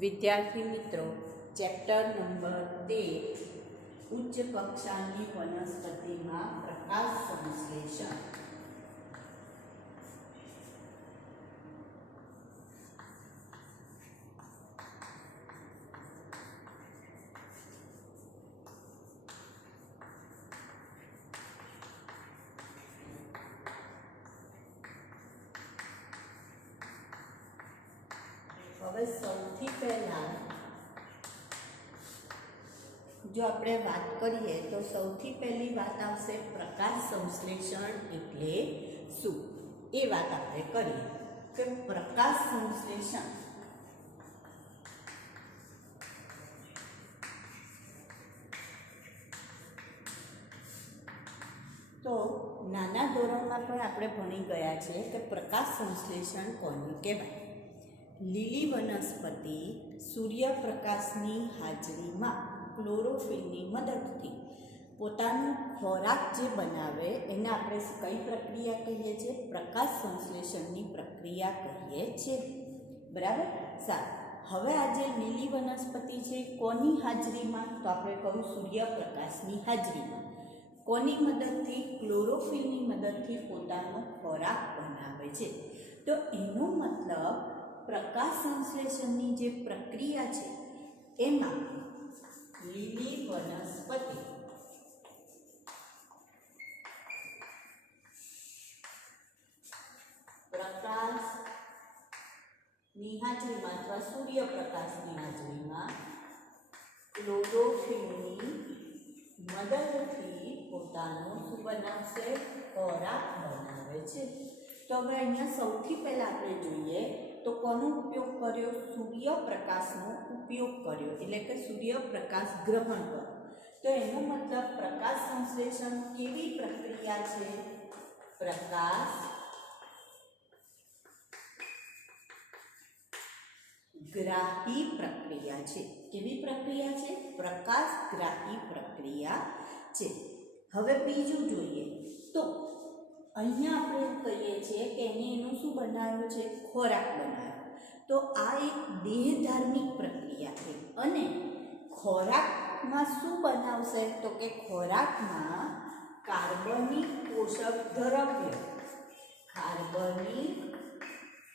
વિદ્યાર્થી મિત્રો, chapter number 13 ઉચ્ચ કક્ષાની વનસ્પતિમાં પ્રકાશ સંશ્લેષણ. હવે સૌથી પહેલાં જો આપણે વાત કરીએ તો સૌથી પહેલી વાત આવશે પ્રકાશ સંશ્લેષણ એટલે શું, એ વાત આપણે કરીએ કે પ્રકાશ સંશ્લેષણ તો નાના ધોરણમાં પણ આપણે ભણી ગયા છે કે પ્રકાશ સંશ્લેષણ કોને કહેવાય. લીલી વનસ્પતિ સૂર્યપ્રકાશની હાજરીમાં ક્લોરોફિલની મદદથી પોતાનો ખોરાક જે બનાવે એને આપણે કઈ પ્રક્રિયા કહીએ છીએ? પ્રકાશ સંશ્લેષણની પ્રક્રિયા કહીએ છીએ. બરાબર. સારું, હવે આ જે લીલી વનસ્પતિ છે કોની હાજરીમાં? તો આપણે કહ્યું સૂર્યપ્રકાશની હાજરીમાં. કોની મદદથી? ક્લોરોફિલની મદદથી પોતાનો ખોરાક બનાવે છે. તો એનો મતલબ પ્રકાશ સંશ્લેષણની જે પ્રક્રિયા છે એમાં લીલી વનસ્પતિ પ્રકાશની હાજરીમાં અથવા સૂર્યપ્રકાશની હાજરીમાં ક્લોરોફિલની મદદથી પોતાનો શું બનાવશે? ખોરાક બનાવે છે. તો હવે અહીંયા સૌથી પહેલાં આપણે જોઈએ તો કોનો ઉપયોગ કર્યો? સૂર્યપ્રકાશનો ઉપયોગ કર્યો, એટલે કે સૂર્યપ્રકાશ ગ્રહણ કર્યો. તો એનો મતલબ પ્રકાશ સંશ્લેષણ કેવી પ્રક્રિયા છે? પ્રકાશ ગ્રાહી પ્રક્રિયા છે. કેવી પ્રક્રિયા છે? પ્રકાશ ગ્રાહી પ્રક્રિયા છે. હવે બીજું જોઈએ તો અહીંયા આપણે એમ કહીએ છીએ કે એનું શું બનાવ્યું છે? ખોરાક બનાવ્યો. તો આ એક દેહધાર્મિક પ્રક્રિયા છે. અને ખોરાકમાં શું બનાવશે? તો કે ખોરાકમાં કાર્બનિક પોષક દ્રવ્ય, કાર્બનિક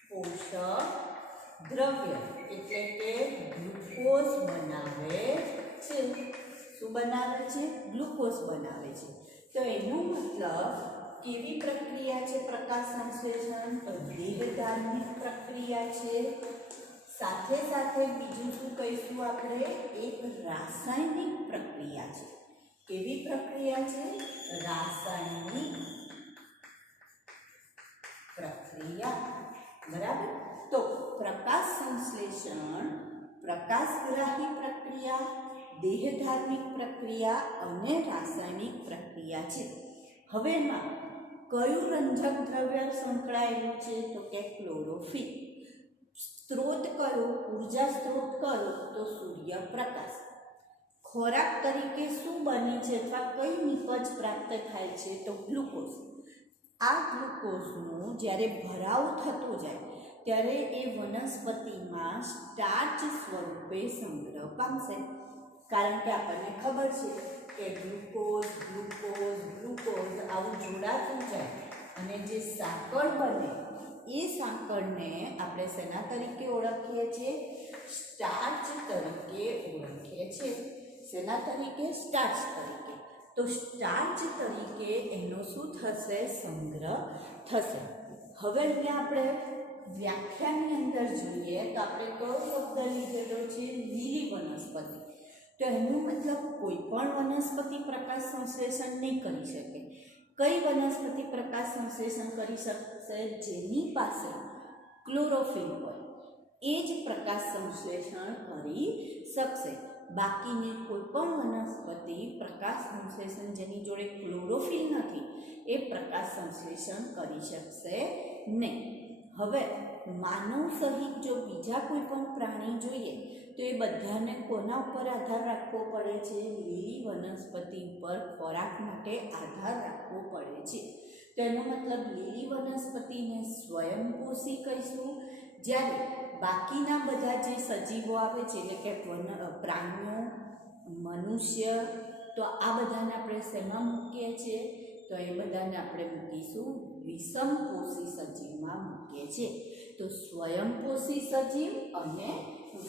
પોષક દ્રવ્ય એટલે કે ગ્લુકોઝ બનાવે છે. શું બનાવે છે? ગ્લુકોઝ બનાવે છે. તો એનો મતલબ કેવી પ્રક્રિયા છે પ્રકાશ સંશ્લેષણ? તો દેહધાર્મિક પ્રક્રિયા છે. સાથે સાથે બીજું શું કહીશું આપણે? એક રાસાયણિક પ્રક્રિયા છે. કેવી પ્રક્રિયા છે? રાસાયણિક પ્રક્રિયા. બરાબર. તો પ્રકાશ સંશ્લેષણ પ્રકાશગ્રાહી પ્રક્રિયા, દેહધાર્મિક પ્રક્રિયા અને રાસાયણિક પ્રક્રિયા છે. હવે એમાં કયું રંજક દ્રવ્ય સંકળાયેલું છે? તો કે ક્લોરોફિલ. સ્ત્રોત કયો? ઉર્જા સ્ત્રોત કયો? તો સૂર્યપ્રકાશ. ખોરાક તરીકે શું બને છે અથવા કઈ નિપજ પ્રાપ્ત થાય છે? તો ગ્લુકોઝ. આ ગ્લુકોઝનું જ્યારે ભરાવ થતો જાય ત્યારે એ વનસ્પતિમાં સ્ટાર્ચ સ્વરૂપે સંગ્રહ પામશે. કારણ કે આપણને ખબર છે કે ગ્લુકોઝ ગ્લુકોઝ ગ્લુકોઝ આવું જોડાતું જાય અને જે સાંકળ બને એ સાંકળને આપણે શેના તરીકે ઓળખીએ છીએ? સ્ટાર્ચ તરીકે ઓળખીએ છીએ. શેના તરીકે? સ્ટાર્ચ તરીકે. તો સ્ટાર્ચ તરીકે એનો શું થશે? સંગ્રહ થશે. હવે અહીંયા આપણે વ્યાખ્યાની અંદર જોઈએ તો આપણે કયો શબ્દ લીધેલો છે? લીલી વનસ્પતિ. તો એનો મતલબ કોઈ પણ વનસ્પતિ પ્રકાશ સંશ્લેષણ નહીં કરી શકે. કઈ વનસ્પતિ પ્રકાશ સંશ્લેષણ કરી શકશે? જેની પાસે ક્લોરોફિલ હોય એ જ પ્રકાશ સંશ્લેષણ કરી શકશે. બાકીની કોઈ પણ વનસ્પતિ પ્રકાશ સંશ્લેષણ જેની જોડે ક્લોરોફિલ નથી એ પ્રકાશ સંશ્લેષણ કરી શકશે નહીં. હવે માનવ સહિત જો બીજા કોઈ પણ પ્રાણી જોઈએ તો એ બધાને કોના ઉપર આધાર રાખવો પડે છે? લીલી વનસ્પતિ ઉપર ખોરાક માટે આધાર રાખવો પડે છે. તો એનો મતલબ લીલી વનસ્પતિને સ્વયંપોષી કહીશું, જ્યારે બાકીના બધા જે સજીવ સજીવો આવે છે, એટલે કે પ્રાણીઓ, મનુષ્ય, તો આ બધાને આપણે શેમાં મૂકીએ છીએ? તો એ બધાને આપણે મૂકીશું વિષમપોષી સજીવમાં મૂકીએ છીએ. તો સ્વયંપોષી સજીવ અને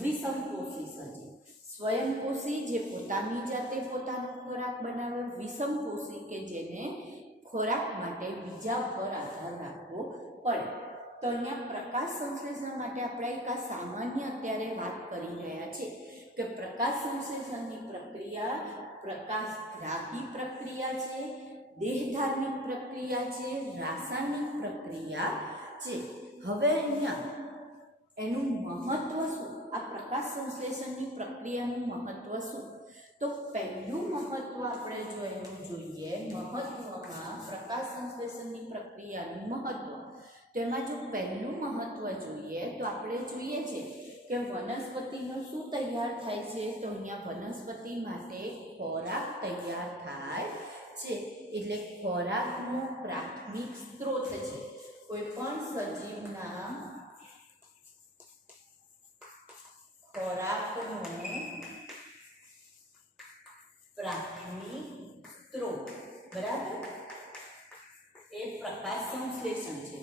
વિષમપોષી સજીવ. સ્વયંપોષી જે પોતાની જાતે પોતાનો ખોરાક બનાવે, વિષમપોષી કે જેને ખોરાક માટે બીજા પર આધાર રાખવો પડે. તો અહીંયા પ્રકાશ સંશ્લેષણ માટે આપણે એક આ સામાન્ય અત્યારે વાત કરી રહ્યા છીએ કે પ્રકાશ સંશ્લેષણની પ્રક્રિયા પ્રકાશગ્રાહી પ્રક્રિયા છે, દેહધાર્મિક પ્રક્રિયા છે, રાસાયણિક પ્રક્રિયા છે. હવે અહીંયા એનું મહત્વ શું? આ પ્રકાશ સંશ્લેષણની પ્રક્રિયાનું મહત્વ શું? તો પહેલું મહત્વ આપણે જો એનું જોઈએ, મહત્વમાં પ્રકાશ સંશ્લેષણની પ્રક્રિયાનું મહત્વ, તેમાં જો પહેલું મહત્વ જોઈએ તો આપણે જોઈએ છે કે વનસ્પતિનો શું તૈયાર થાય છે? તો અહીંયા વનસ્પતિ માટે ખોરાક તૈયાર થાય છે. એટલે ખોરાકનો પ્રાથમિક સ્ત્રોત છે. કોઈ પણ સજીવના ખોરાકનો પ્રાથમિક સ્ત્રોત, બરાબર, એ પ્રકાશ સંશ્લેષણ છે.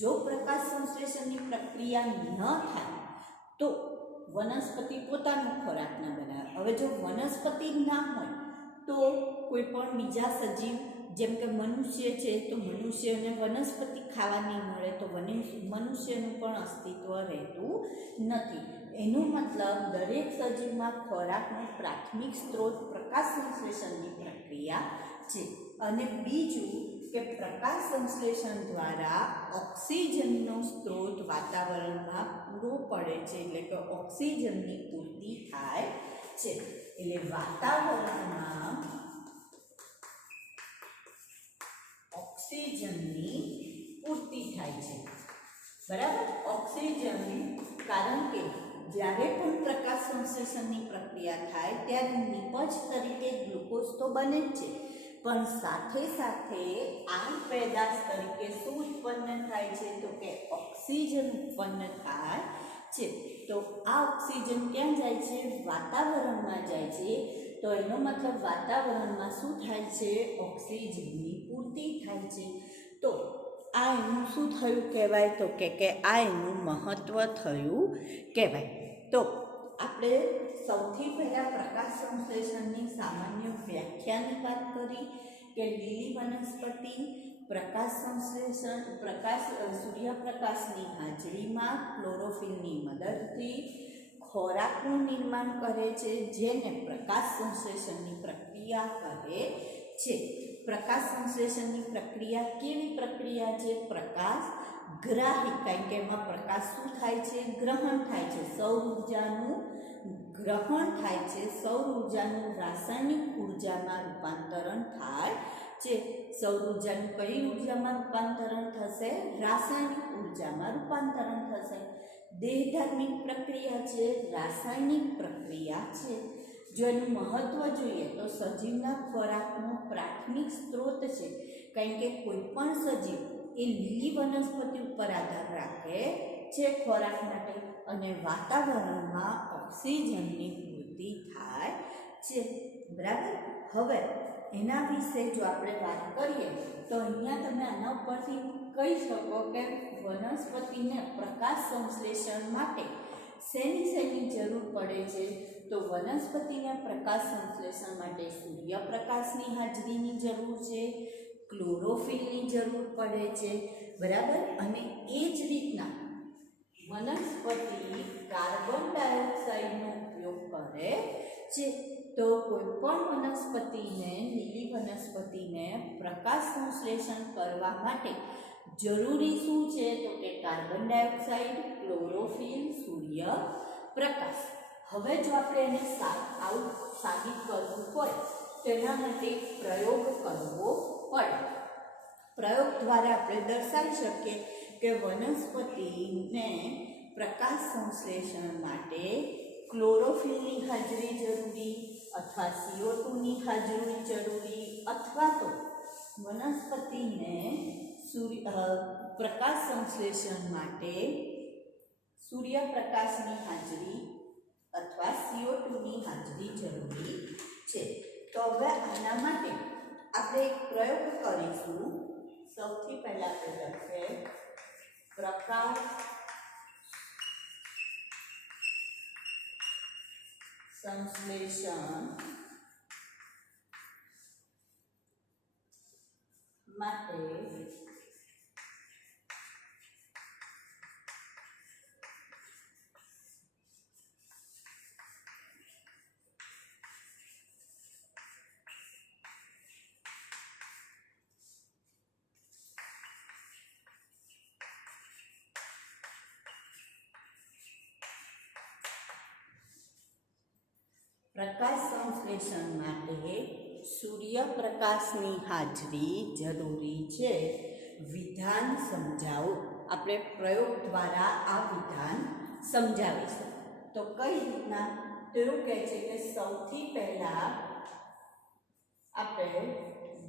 જો પ્રકાશ સંશ્લેષણની પ્રક્રિયા ન થાય તો વનસ્પતિ પોતાનો ખોરાક ન બનાવે. હવે જો વનસ્પતિ ના હોય તો કોઈ પણ બીજા સજીવ, જેમ કે મનુષ્ય છે, તો મનુષ્યને વનસ્પતિ ખાવા નહીં મળે તો મનુષ્યનું પણ અસ્તિત્વ રહેતું નથી. એનો મતલબ દરેક સજીવમાં ખોરાકનો પ્રાથમિક સ્ત્રોત પ્રકાશ સંશ્લેષણની પ્રક્રિયા છે. અને બીજું કે પ્રકાશ સંશ્લેષણ દ્વારા ઓક્સિજનનો સ્ત્રોત વાતાવરણમાં પૂરો પડે છે, એટલે કે ઓક્સિજનની પૂર્તિ થાય છે. એટલે વાતાવરણમાં ઓક્સિજનની પૂર્તિ થાય છે, બરાબર. ઓક્સિજન, કારણ કે જ્યારે પણ પ્રકાશ સંશ્લેષણની પ્રક્રિયા થાય ત્યારે નિપજ તરીકે ગ્લુકોઝ તો બને જ છે, પણ સાથે સાથે આ પેદાશ તરીકે શું ઉત્પન્ન થાય છે? તો કે ઓક્સિજન ઉત્પન્ન થાય છે. તો આ ઓક્સિજન ક્યાં જાય છે? વાતાવરણમાં જાય છે. તો એનો મતલબ વાતાવરણમાં શું થાય છે? ઓક્સિજનની પૂર્તિ થાય છે. તો આ એનું શું થયું કહેવાય? તો કે આ એનું મહત્વ થયું કહેવાય. તો આપણે સૌથી પહેલાં પ્રકાશ સંશ્લેષણની સામાન્ય વ્યાખ્યાની વાત કરી કે લીલી વનસ્પતિ પ્રકાશ સંશ્લેષણ સૂર્યપ્રકાશની હાજરીમાં ક્લોરોફિલની મદદથી ખોરાકનું નિર્માણ કરે છે, જેને પ્રકાશ સંશ્લેષણની પ્રક્રિયા કહે છે. પ્રકાશ સંશ્લેષણની પ્રક્રિયા કેવી પ્રક્રિયા છે? પ્રકાશ ગ્રાહી, કારણ કે એમાં પ્રકાશ શું થાય છે? ગ્રહણ થાય છે. સૌર ઉર્જાનું ગ્રહણ થાય છે. સૌર ઉર્જાનું રાસાયણિક ઉર્જામાં રૂપાંતરણ થાય છે. સૌર ઉર્જાનું કઈ ઉર્જામાં રૂપાંતરણ થશે? રાસાયણિક ઉર્જામાં રૂપાંતરણ થશે. દેહધાર્મિક પ્રક્રિયા છે, રાસાયણિક પ્રક્રિયા છે. જો એનું મહત્વ જોઈએ તો સજીવના ખોરાકનો પ્રાથમિક સ્ત્રોત છે, કારણ કે કોઈ પણ સજીવ એ લીલી વનસ્પતિ ઉપર આધાર રાખે છે ખોરાક માટે, અને વાતાવરણમાં ઓક્સિજનની પૂર્તિ થાય છે, બરાબર. હવે એના વિશે જો આપણે વાત કરીએ તો અહીંયા તમે આના ઉપરથી કહી શકો કે વનસ્પતિને પ્રકાશ સંશ્લેષણ માટે શેની જરૂર પડે છે? તો વનસ્પતિને પ્રકાશ સંશ્લેષણ માટે સૂર્યપ્રકાશની હાજરીની જરૂર છે, ક્લોરોફિલની જરૂર પડે છે, બરાબર. અને એ જ રીતના વનસ્પતિ કાર્બન ડાયોક્સાઇડનો ઉપયોગ કરે છે. તો કોઈ પણ વનસ્પતિને, લીલી વનસ્પતિને પ્રકાશ સંશ્લેષણ કરવા માટે જરૂરી શું છે? તો કે કાર્બન ડાયોક્સાઇડ, ક્લોરોફિલ, સૂર્યપ્રકાશ. હવે જો આપણે એને આવું સાબિત કરવું હોય તેના માટે પ્રયોગ કરવો પડે. પ્રયોગ દ્વારા આપણે દર્શાવી શકીએ કે વનસ્પતિને પ્રકાશ સંશ્લેષણ માટે ક્લોરોફિલની હાજરી જરૂરી, અથવા CO2ની હાજરી જરૂરી, અથવા તો વનસ્પતિને પ્રકાશ સંશ્લેષણ માટે સૂર્યપ્રકાશની હાજરી જરૂરી છે. તો હવે આના માટે આપણે એક પ્રયોગ કરીશું. સૌથી પહેલા આપણે લખીએ પ્રકાશ સંશ્લેષણ માટે પ્રકાશ સંશ્લેષણ માટે સૂર્યપ્રકાશની હાજરી જરૂરી છે. વિધાન સમજાવો. આપણે પ્રયોગ દ્વારા આ વિધાન સમજાવીશું. તો કઈ રીતના? તો એવું કહે છે કે સૌથી પહેલા આપણે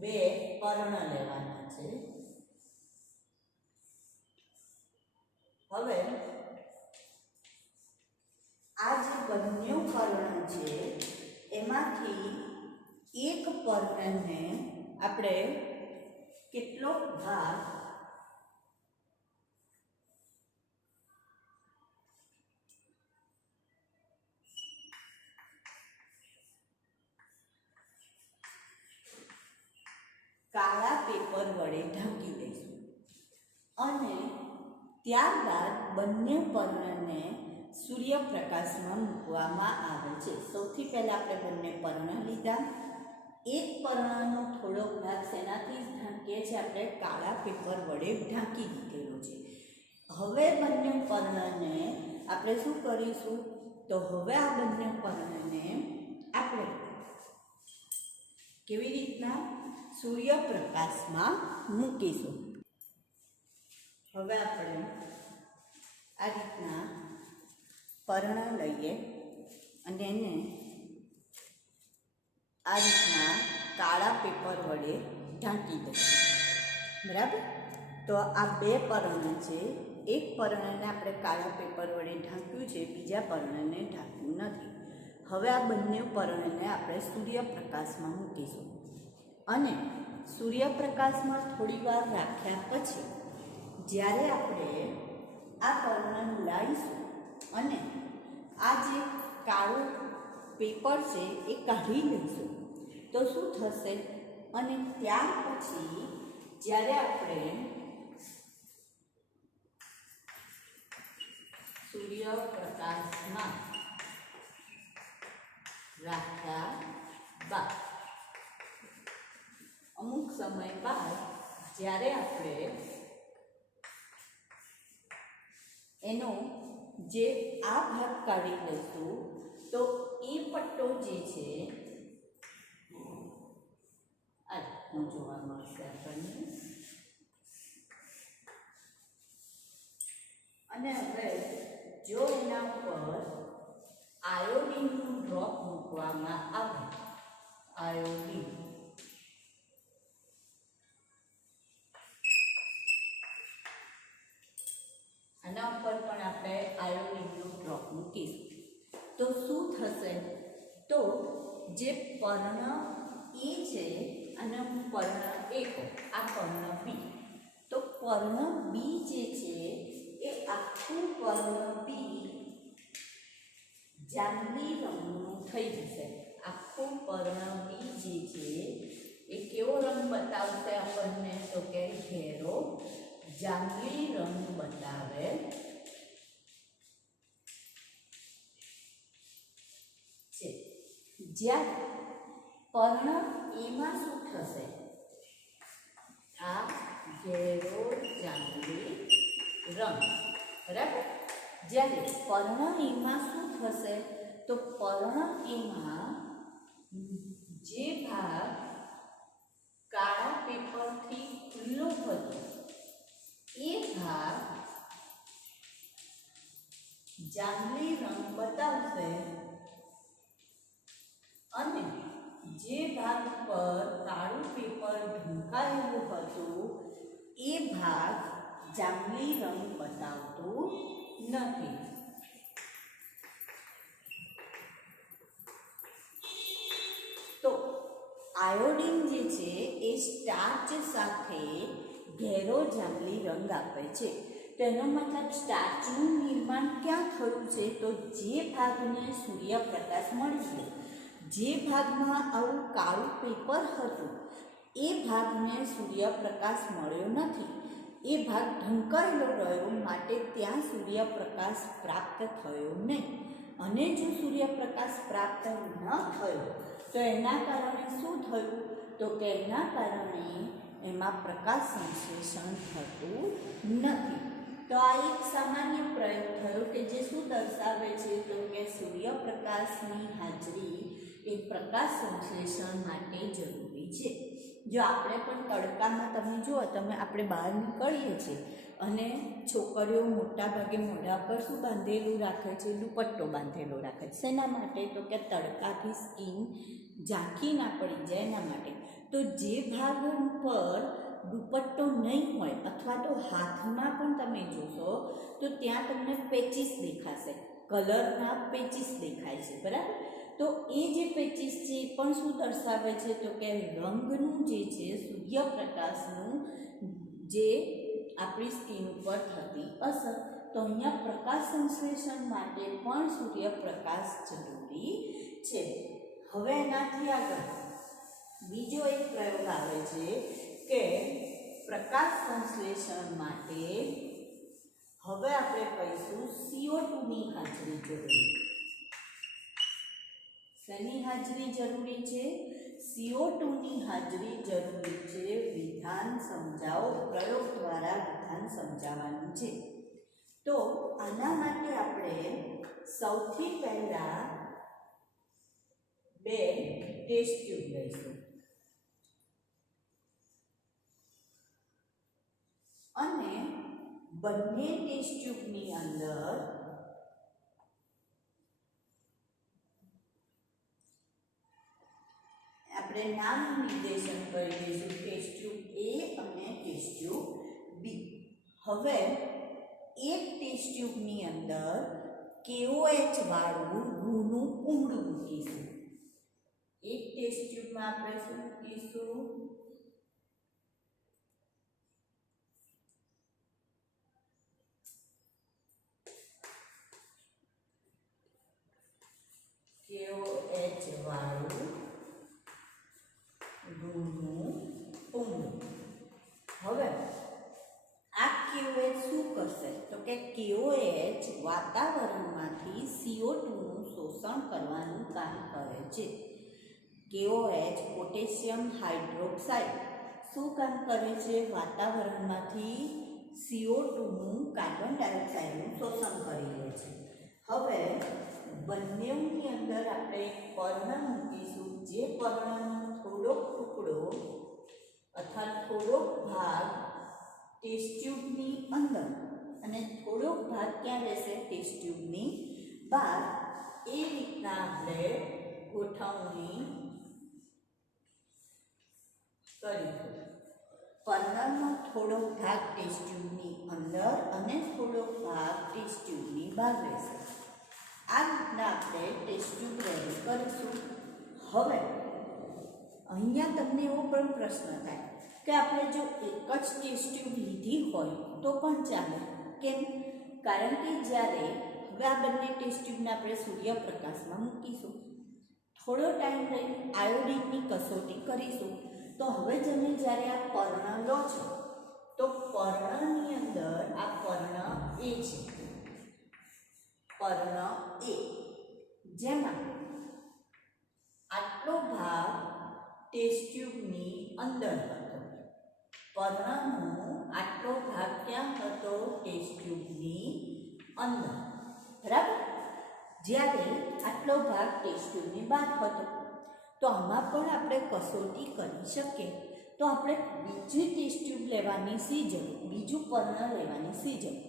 બે પર્ણ લેવાના છે. હવે આ જે બંને પર્ણ છે એમાંથી એક પર્ણને આપણે કેટલો ભાગ કાળા પેપર વડે ઢાંકી દઈશું અને ત્યારબાદ બંને પર્ણને સૂર્યપ્રકાશમાં મૂકવામાં આવે છે. સૌથી પહેલાં આપણે બંને પર્ણ લીધા. એક પર્ણનો થોડો ભાગ શેનાથી ઢાંકીએ છીએ? આપણે કાળા પેપર વડે ઢાંકી દીધેલો છે. હવે બંને પર્ણને આપણે શું કરીશું? તો હવે આ બંને પર્ણને આપણે કેવી રીતના સૂર્યપ્રકાશમાં મૂકીશું. હવે આપણે આ રીતના પર્ણ લઈએ અને એને આ રીતના કાળા પેપર વડે ઢાંકી દઈએ. બરાબર? તો આ બે પર્ણ છે. એક પર્ણને આપણે કાળા પેપર વડે ઢાંક્યું છે, બીજા પર્ણને ઢાંક્યું નથી. હવે આ બંને પર્ણને આપણે સૂર્યપ્રકાશમાં મૂકીશું અને સૂર્યપ્રકાશમાં થોડી વાર રાખ્યા પછી જ્યારે આપણે આ પર્ણ લાવીશું અને આ જે કાળું પેપર છે એ કાઢી લઈશું તો શું થશે? અને ત્યાર પછી જ્યારે આપણે સૂર્યપ્રકાશમાં રાખ્યા બાદ અમુક સમય બાદ જ્યારે આપણે એનો જે આ ભાગ કાઢી લઈશું તો એ પટ્ટો જે છે આ રીતનો જોવા મળશે આપણને. અને હવે જો એના ઉપર આયોડિનનું ડ્રોપ મૂકવામાં આવે, આયોડિન આના ઉપર પણ આપણે આયોડિનનું ડ્રોપ મૂકીશું તો શું થશે? તો જે પર્ણ એ છે અને પર્ણ એક, આ પર્ણ બી, તો પર્ણ બી જે છે એ આખું પર્ણ બી જાંબલી રંગનું થઈ જશે. આખું પર્ણ બી જે છે એ કેવો રંગ બતાવશે આપણને? તો કે ઘેરો જાંબલી રંગ બતાવે છે. જ્યારે પર્ણ એમાં શું થશે? આ ઘેરો જાંબલી રંગ. બરાબર? જ્યારે પર્ણ એમાં શું થશે? તો પર્ણ એમાં જે ભાગ કાળા પેપરથી ખુલ્લો હતો એ ભાગ જાંબલી રંગ બતાવશે અને જે ભાગ પર કાળું પેપર ઢંકાયેલું હતું એ ભાગ જાંબલી રંગ બતાવતું નથી. આયોડિન જે છે એ સ્ટાર્ચ સાથે ઘેરો જાંબલી રંગ આપે છે. તેનો મતલબ સ્ટાર્ચનું નિર્માણ ક્યાં થયું છે? તો જે ભાગને સૂર્યપ્રકાશ મળ્યો, જે ભાગમાં આવું કાળું પેપર હતું એ ભાગને સૂર્યપ્રકાશ મળ્યો નથી. એ ભાગ ઢંકાયેલો રહ્યો, માટે ત્યાં સૂર્યપ્રકાશ પ્રાપ્ત થયો નહીં. અને જો સૂર્યપ્રકાશ પ્રાપ્ત ન થયો તો એના કારણે શું થયું? તો કે એના કારણે એમાં પ્રકાશ સંશ્લેષણ થતું નથી. તો આ એક સામાન્ય પ્રયોગ થયો કે જે શું દર્શાવે છે? તો કે સૂર્યપ્રકાશની હાજરી એ પ્રકાશ સંશ્લેષણ માટે જરૂરી છે. જો આપણે પણ તડકામાં તમે જુઓ, આપણે બહાર નીકળીએ છીએ અને છોકરીઓ મોટા ભાગે મોઢા પર શું બાંધેલું રાખે છે? દુપટ્ટો બાંધેલો રાખે છે. શેના માટે? તો કે તડકાથી સ્કિન ઝાંખી ના પડી જાય એના માટે. તો જે ભાગ પર દુપટ્ટો નહીં હોય અથવા તો હાથમાં પણ તમે જોશો તો ત્યાં તમને પેચીસ દેખાશે, કલરના પેચીસ દેખાય છે, બરાબર? તો એ જે પેચીસ છે એ પણ શું દર્શાવે છે? તો કે રંગનું જે છે સૂર્યપ્રકાશનું જે આપણી સ્કિન ઉપર થતી અસર. તો અહીંયા પ્રકાશ સંશ્લેષણ માટે પણ સૂર્યપ્રકાશ જરૂરી છે. હવે એનાથી આગળ બીજો એક પ્રયોગ આવે છે કે પ્રકાશ સંશ્લેષણ માટે હવે આપણે કહીશું CO2 ની હાજરી જરૂરી. શેની હાજરી જરૂરી છે? CO2 ની હાજરી જરૂરી છે. વિધાન સમજાવો, પ્રયોગ દ્વારા વિધાન સમજાવવાનું છે. તો આના માટે આપણે સૌથી પહેલા બે ટેસ્ટ ટ્યુબ લઈશું અને બંને ટેસ્ટ ટ્યુબની અંદર આપણે નામ નિર્દેશન કરી દઈશું, ટેસ્ટ ટ્યુબ A અને ટેસ્ટ ટ્યુબ B. હવે એક ટેસ્ટ ટ્યુબની અંદર KOH વાળું રૂનું પૂમડું મૂકીશું. એક ટેસ્ટ ટ્યુબમાં આપણે શું મૂકીશું? KOH વાળું રૂનું પૂમડું. હવે આ KOH શું કરશે? તો કે KOH વાતાવરણમાંથી CO2 નું શોષણ કરવાનું કામ કરે છે. KOH પોટેશિયમ હાઇડ્રોક્સાઇડ શું કામ કરે છે? વાતાવરણમાંથી CO2 નું કાર્બન ડાયોક્સાઇડનું શોષણ કરી લે છે. હવે બંનેની અંદર આપણે પર્ણ મૂકીશું. જે પર્ણનો થોડોક ટુકડો અથવા થોડોક ભાગ ટેસ્ટ ટ્યુબની અંદર અને થોડોક ભાગ ક્યાં રહેશે? ટેસ્ટ ટ્યુબની બહાર. એ રીતના આપણે ગોઠવણી કરીશું. પર્ણનો થોડોક ભાગ ટેસ્ટ ટ્યુબની અંદર અને થોડોક ભાગ ટેસ્ટ ટ્યુબની બહાર રહેશે. આ રીતના આપણે ટેસ્ટ ટ્યુબ રેડી કરીશું. હવે અહીંયા તમને એવો પણ પ્રશ્ન થાય કે આપણે જો એક જ ટેસ્ટ ટ્યુબ લીધી હોય તો પણ ચાલે. કેમ? કારણ કે જ્યારે હવે આ બંને ટેસ્ટ ટ્યુબને આપણે સૂર્યપ્રકાશમાં મૂકીશું, થોડો ટાઈમ લઈને આયોડિનની કસોટી કરીશું. તો હવે તમે જ્યારે આ પર્ણ લો છો તો પર્ણની અંદર આ પર્ણ A છે, પર્ણ A, જેમાં આટલો ભાગ ટેસ્ટ ટ્યુબની અંદર હતો. પર્ણનો આટલો ભાગ ક્યાં હતો? ટેસ્ટ ટ્યુબની અંદર, બરાબર? જ્યારે આટલો ભાગ ટેસ્ટ ટ્યુબની બહાર હતો. તો આમાં પણ આપણે કસોટી કરી શકીએ. તો આપણે બીજી ટેસ્ટ ટ્યુબ લેવાની શી જરૂર? બીજું પર્ણ લેવાની શી જરૂર?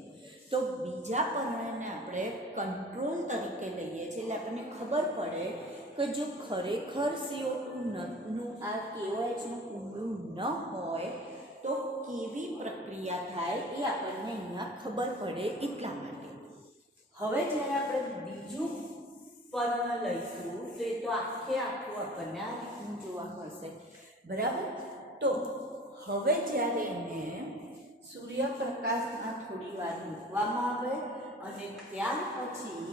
તો બીજા પર્ણને આપણે કંટ્રોલ તરીકે લઈએ છીએ. એટલે આપણને ખબર પડે કે જો ખરેખર CO2 નું આ KOHનું પૂમડું ન હોય તો કેવી પ્રક્રિયા થાય એ આપણને અહીંયા ખબર પડે એટલા માટે. હવે જ્યારે આપણે બીજું પર્ણ લઈશું તો એ તો આખે આખું આપણને આ રીતનું જોવા મળશે, બરાબર. તો હવે જ્યારે એને સૂર્યપ્રકાશમાં થોડી વાર મૂકવામાં આવે અને ત્યાર પછી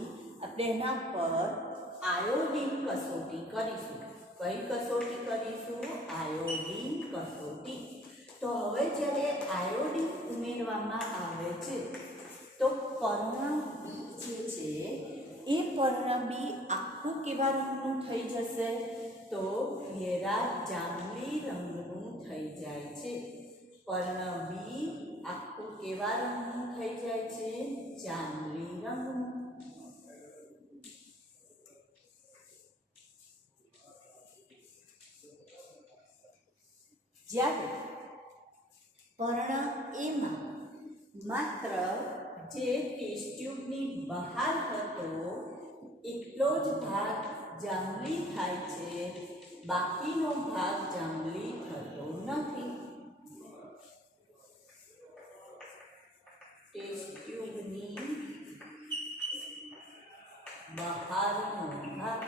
આપણે એના પર આયોડિન કસોટી કરીશું. કઈ કસોટી કરીશું? આયોડિન કસોટી. તો હવે જ્યારે આયોડિન ઉમેરવામાં આવે છે તો પર્ણબી જે છે એ પર્ણબી આખું કેવા રંગનું થઈ જશે? તો ઘેરા જાંબલી રંગનું થઈ જાય છે. પર્ણબી આખું કેવા રંગનું થઈ જાય છે? જાંબલી રંગનું. જ્યારે પર્ણ એમાં માત્ર જે ટેસ્ટ ટ્યુબની બહાર હતો એટલો જ ભાગ જાંબલી થાય છે, બાકીનો ભાગ જાંબલી થતો નથી. ટેસ્ટ ટ્યુબની બહારનો ભાગ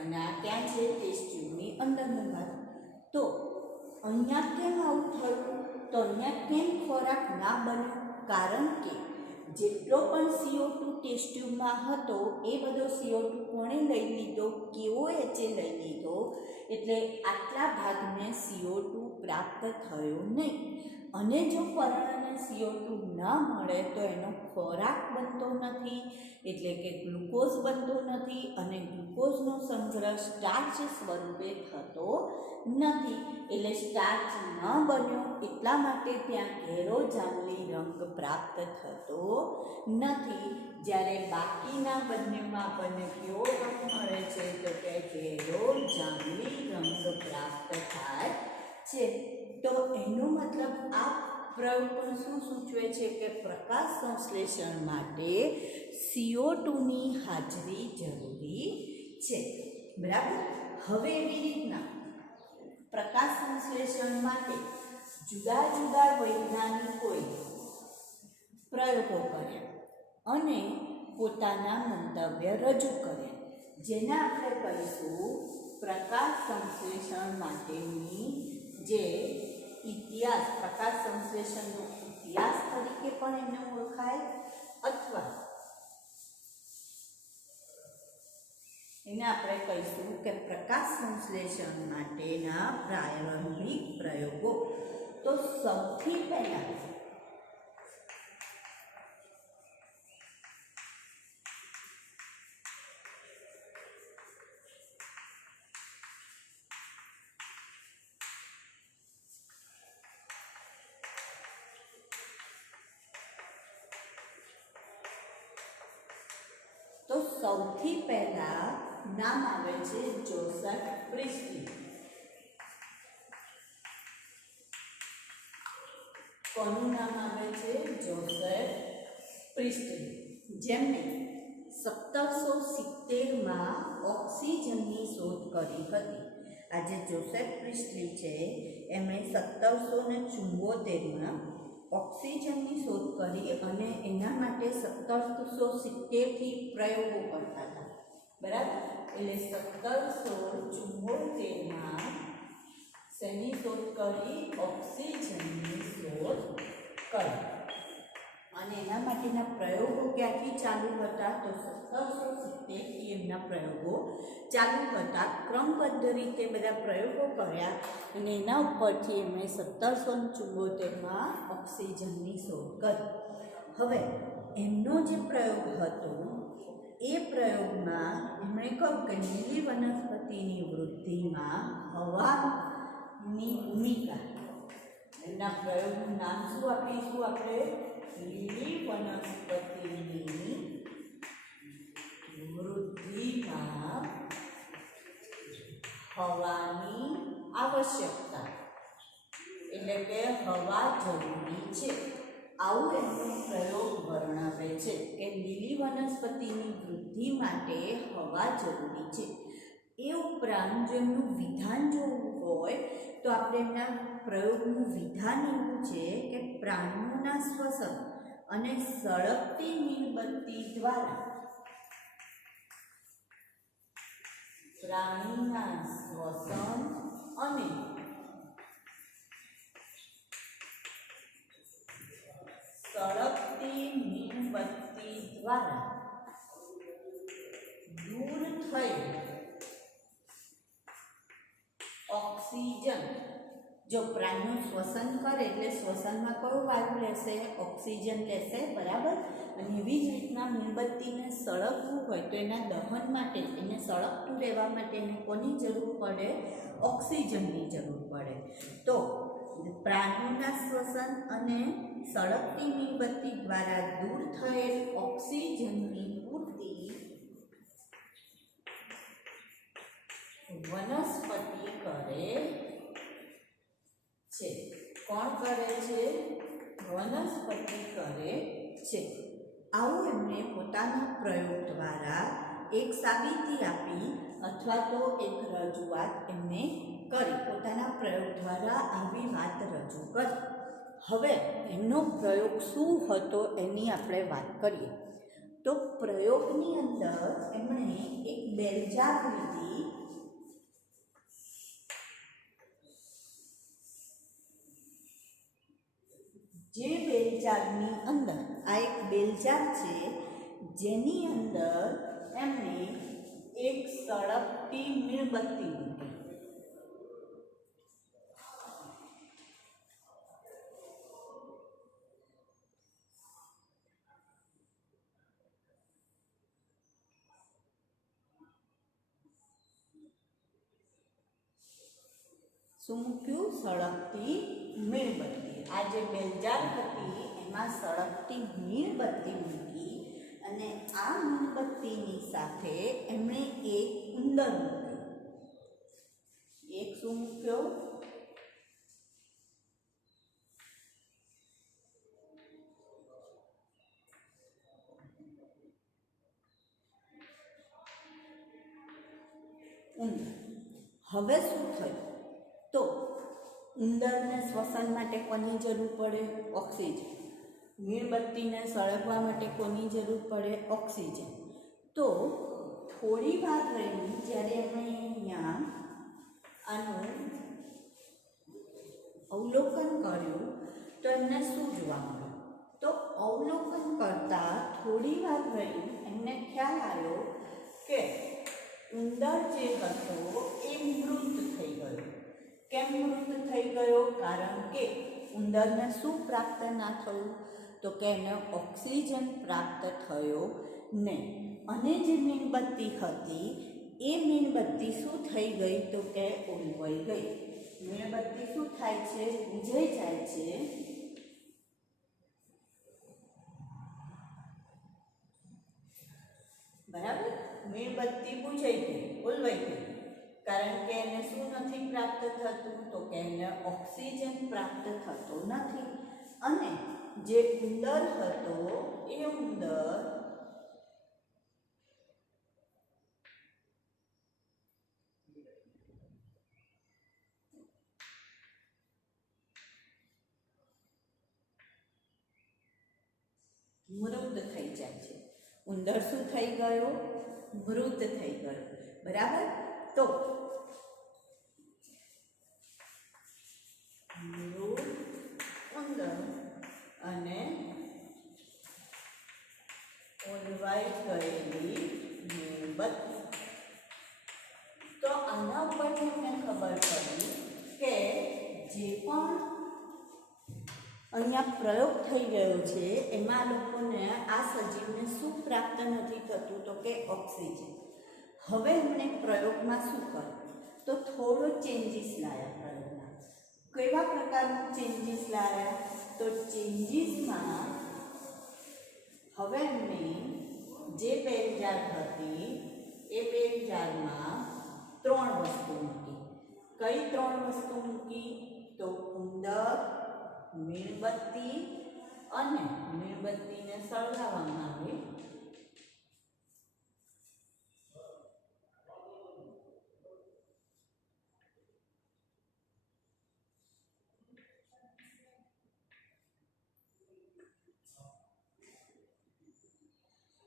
અને આ ક્યાં છે? ટેસ્ટ ટ્યુબની અંદરનો ભાગ. તો અહીંયા કેમ આવું થયું? તો અહીંયા કેમ ખોરાક ના બન્યો? કારણ કે જેટલો પણ CO2 ટેસ્ટ ટ્યુબમાં હતો એ બધો CO2 કોણે લઈ લીધો? KOH લઈ લીધો. એટલે આટલા ભાગને CO2 પ્રાપ્ત થયો નહીં. અને જો પર્ણને CO2 ન મળે તો એનો ખોરાક બનતો નથી, એટલે કે ગ્લુકોઝ બનતો નથી અને ગ્લુકોઝનો સંગ્રહ સ્ટાર્ચ સ્વરૂપે થતો નથી. એટલે સ્ટાર્ચ ન બન્યો એટલા માટે ત્યાં ઘેરો જાંબલી રંગ પ્રાપ્ત થતો નથી. જ્યારે બાકીના બંનેમાં આપણને કેવો રંગ મળે છે? તો કે ઘેરો જાંબલી રંગ પ્રાપ્ત થાય છે. તો એનો મતલબ આ પ્રયોગ પણ શું સૂચવે છે? કે પ્રકાશ સંશ્લેષણ માટે CO2 ની હાજરી જરૂરી છે, બરાબર. હવે એવી રીતના પ્રકાશ સંશ્લેષણ માટે જુદા જુદા વૈજ્ઞાનિકોએ પ્રયોગો કર્યા અને પોતાના મંતવ્ય રજૂ કર્યા, જેને આપણે કહીશું પ્રકાશ સંશ્લેષણ માટેની જે ઇતિહાસ, પ્રકાશ સંશ્લેષણનો ઇતિહાસ તરીકે પણ એને ઓળખાય, અથવા એને આપણે કહીશું કે પ્રકાશ સંશ્લેષણ માટેના પ્રારંભિક પ્રયોગો. તો સૌથી પહેલા નામ આવે છે જોસેફ પ્રિસ્ટલી. કોનું નામ આવે છે? જોસેફ પ્રિસ્ટલી, જેમણે 1770માં ઓક્સિજનની શોધ કરી હતી. આ જે જોસેફ પ્રિસ્ટલી છે એમણે 1774માં ઓક્સિજનની શોધ કરી અને એના માટે 1770થી પ્રયોગો કરતા હતા, બરાબર. એટલે 1774માં શેની શોધ કરી? ઓક્સિજનની શોધ કરી. અને એના માટેના પ્રયોગો ક્યાંથી ચાલુ હતા? તો 1770થી એમના પ્રયોગો ચાલુ હતા. ક્રમબદ્ધ રીતે બધા પ્રયોગો કર્યા અને એના ઉપરથી એમણે 1774માં ઓક્સિજનની શોધ કરી. હવે એમનો જે પ્રયોગ હતો એ પ્રયોગમાં એમણે કહ્યું કે લીલી વનસ્પતિની વૃદ્ધિમાં હવાની ભૂમિકા. એમના પ્રયોગનું નામ શું આપીશું આપણે? લીલી વનસ્પતિની વૃદ્ધિમાં હવાની આવશ્યકતા, એટલે કે હવા જરૂરી છે. આવું એમનો પ્રયોગ વર્ણવે છે કે લીલી વનસ્પતિની વૃદ્ધિ માટે હવા જરૂરી છે. એ ઉપરાંત જો એમનું વિધાન જોવું હોય તો આપણે એમના પ્રયોગનું વિધાન એવું છે કે પ્રાણીઓના શ્વસન અને સળગતી મીણબત્તી દ્વારા પ્રાણીના શ્વસન અને સળગતી મીણબત્તી દ્વારા દૂર થઈ ઓક્સિજન, જો પ્રાણીનું શ્વસન કરે એટલે શ્વસનમાં કયો વાયુ લેશે? ઓક્સિજન લેશે, બરાબર. અને એવી જ રીતના મીણબત્તીને સળગવું હોય તો એના દહન માટે, એને સળગતું રહેવા માટે એને કોની જરૂર પડે? ઓક્સિજનની જરૂર પડે. તો પ્રાણીઓના શ્વસન અને સળગતી મીણબત્તી દ્વારા દૂર થયેલ ઓક્સિજનની પૂર્તિ વનસ્પતિ કરે છે. કોણ કરે છે? વનસ્પતિ કરે છે. આવું એમણે પોતાના પ્રયોગ દ્વારા એક સાબિતી આપી અથવા તો એક રજૂઆત એમને કરી, પોતાના પ્રયોગ દ્વારા આવી વાત રજૂ કરી. હવે એમનો પ્રયોગ શું હતો એની આપણે વાત કરીએ. તો પ્રયોગની અંદર એમણે એક બેલજાર લીધી, જે બેલજારની અંદર, આ એક બેલજાર છે જેની અંદર એમણે એક સળગતી મીણબત્તી મૂકી. શું મૂક્યું? સળગતી મીણબત્તી. આ જે બેલજાર હતી એમાં સળગતી મીણબત્તી મૂકી અને આ મીણબત્તીની સાથે એમણે એક ઉંદર મૂક્યો. એક શું મૂક્યો? ઉંદર. હવે શું થયું? તો ઉંદરને શ્વસન માટે કોની જરૂર પડે? ઓક્સિજન. મીણબત્તીને સળગવા માટે કોની જરૂર પડે? ઓક્સિજન. તો થોડી વાર રહીને જ્યારે એમણે અહીંયા આનું અવલોકન કર્યું તો એમને શું જોવા મળ્યું? તો અવલોકન કરતાં થોડી વાર રહી એમને ખ્યાલ આવ્યો કે ઉંદર જે હતો એ મૃત થઈ ગયો. કેમ મૃત થઈ ગયો? કારણ કે ઉંદરને શું પ્રાપ્ત ના થયું? તો કે એને ઓક્સિજન પ્રાપ્ત થયો નહીં. અને જે મીણબત્તી હતી એ મીણબત્તી શું થઈ ગઈ? તો કે ઓલવાઈ ગઈ. મીણબત્તી શું થાય છે? બુઝાઈ જાય છે. બરાબર, મીણબત્તી બુઝાઈ ગઈ, ઓલવાઈ ગઈ. કારણ કે એને શું નથી પ્રાપ્ત થતું? તો કે એને ઓક્સિજન પ્રાપ્ત થતો નથી. અને જે ઉંદર હતો એ ઉંદર મૃત થઈ જાય છે. ઉંદર શું થઈ ગયો? મૃત થઈ ગયો. બરાબર. તો મૃત ઉંદર અને ઓલવાઈ ગયેલી મીણબત્તી. તો આના ઉપરથી અમને ખબર પડી કે જે પણ અહીંયા પ્રયોગ થઈ રહ્યો છે એમાં લોકોને આ સજીવને શું પ્રાપ્ત નથી થતું? તો કે ઓક્સિજન. હવે એમણે પ્રયોગમાં શું કર્યું? તો થોડો ચેન્જીસ લાવ્યા પ્રયોગમાં. કેવા પ્રકારનું ચેન્જીસ લાવ્યા? તો ચેન્જીસમાં હવે એમણે જે બેલજાર હતી એ બેલજારમાં 3 વસ્તુ મૂકી. કઈ 3 વસ્તુ મૂકી? તો ઉંદર, મીણબત્તી અને મીણબત્તીને સળગાવવામાં આવે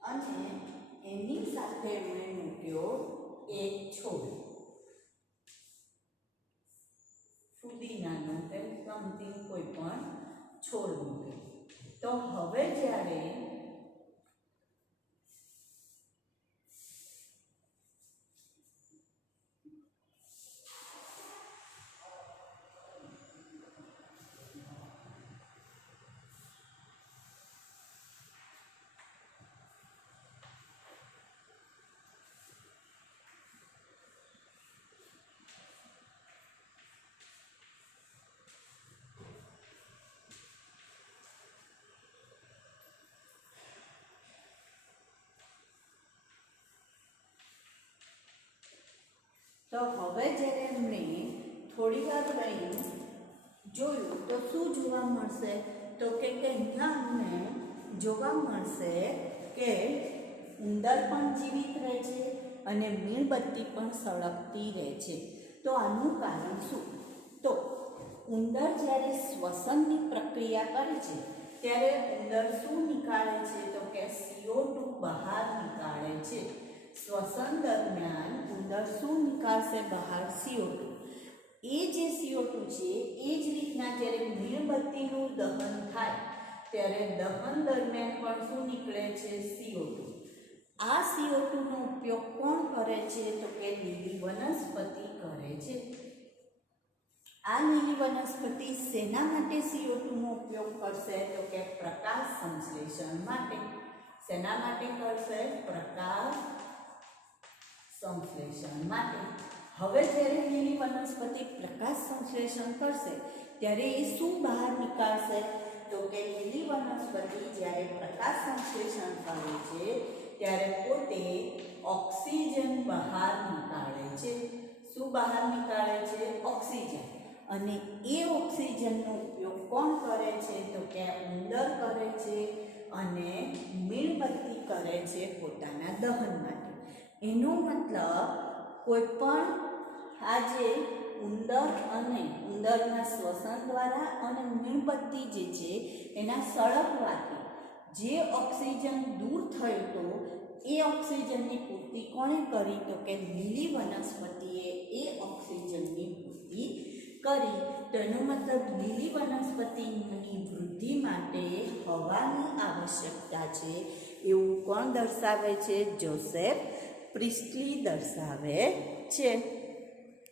અને એની સાથે એમણે મૂક્યો એક છોડ, ફુદીનાનો કે સમથિંગ કોઈ પણ છોડ મૂકે. તો હવે જ્યારે એમણે થોડી વાર રહીને જોયું તો શું જોવા મળશે? તો કે અહીંયા અમને જોવા મળશે કે ઉંદર પણ જીવિત રહે છે અને મીણબત્તી પણ સળગતી રહે છે. તો આનું કારણ શું? તો ઉંદર જ્યારે શ્વસનની પ્રક્રિયા કરે છે ત્યારે ઉંદર શું નીકાળે છે? તો કે CO2 બહાર નીકાળે છે. શ્વસન દરમિયાન ઉંદર શું નીકાળશે બહાર? CO2. એ જે CO2 છે એ જ રીતના જ્યારે મીણબત્તીનું દહન થાય ત્યારે દહન દરમિયાન પણ શું નીકળે છે? CO2. આ CO2 નો ઉપયોગ કોણ કરે છે? તો કે લીલી વનસ્પતિ કરે છે. આ લીલી વનસ્પતિ શેના માટે CO2 નો ઉપયોગ કરશે? તો કે પ્રકાશ સંશ્લેષણ માટે. શેના માટે કરશે? પ્રકાશ સંશ્લેષણ માટે. હવે જ્યારે લીલી વનસ્પતિ પ્રકાશ સંશ્લેષણ કરશે ત્યારે એ શું બહાર નીકાળશે? તો કે લીલી વનસ્પતિ જ્યારે પ્રકાશ સંશ્લેષણ કરે છે ત્યારે પોતે ઓક્સિજન બહાર નીકાળે છે. શું બહાર નીકાળે છે? ઓક્સિજન. અને એ ઓક્સિજનનો ઉપયોગ કોણ કરે છે? તો કે ઉંદર કરે છે અને મીણબત્તી કરે છે પોતાના દહન માટે. એનો મતલબ કોઈ પણ આજે ઉંદર અને ઉંદરના શ્વસન દ્વારા અને મીણબત્તી જે છે એના સળગવાથી જે ઓક્સિજન દૂર થયો હતો એ ઓક્સિજનની પૂર્તિ કોણે કરી? તો કે લીલી વનસ્પતિએ એ ઓક્સિજનની પૂર્તિ કરી. તો એનો મતલબ લીલી વનસ્પતિની વૃદ્ધિ માટે હવાની આવશ્યકતા છે એવું કોણ દર્શાવે છે? જોસેફ પ્રિસ્ટલી દર્શાવે છે.